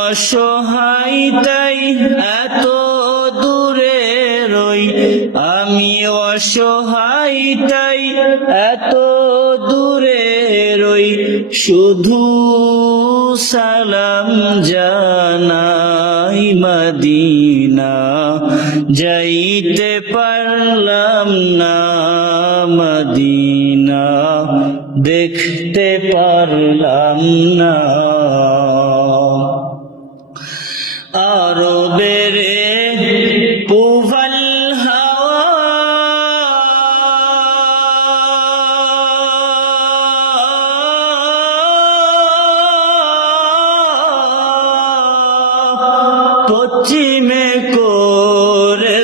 অসহায় তাই এত দূরে রই, আমি অসহায় তাই এত দূরে রই, শুধু সালাম জানাই মদিনা, যাইতে পারলাম না মদিনা, দেখতে পারলাম না। আরবের পূবাল হাওয়া পশ্চিমে করে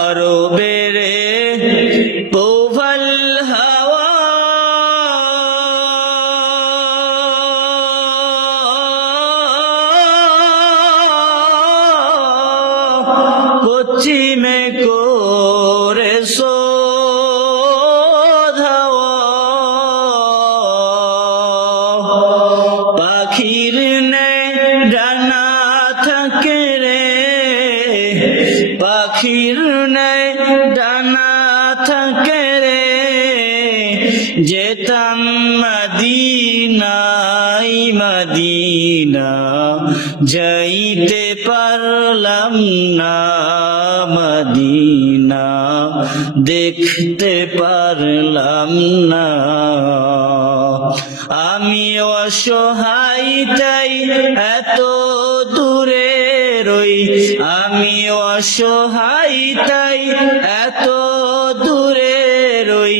আরবের পূবাল হাওয়া পশ্চিমে করে পাখির নেই ডানা থাকে রে, পাখির নেই ডানা থাকে রে, যেতাম মদিনাই মদিনা, যাইতে পারলাম না মদিনা, দেখতে পারলাম না। আমি অসহায় তাই এত দূরে রই, আমি অসহায় তাই এত দূরে রই।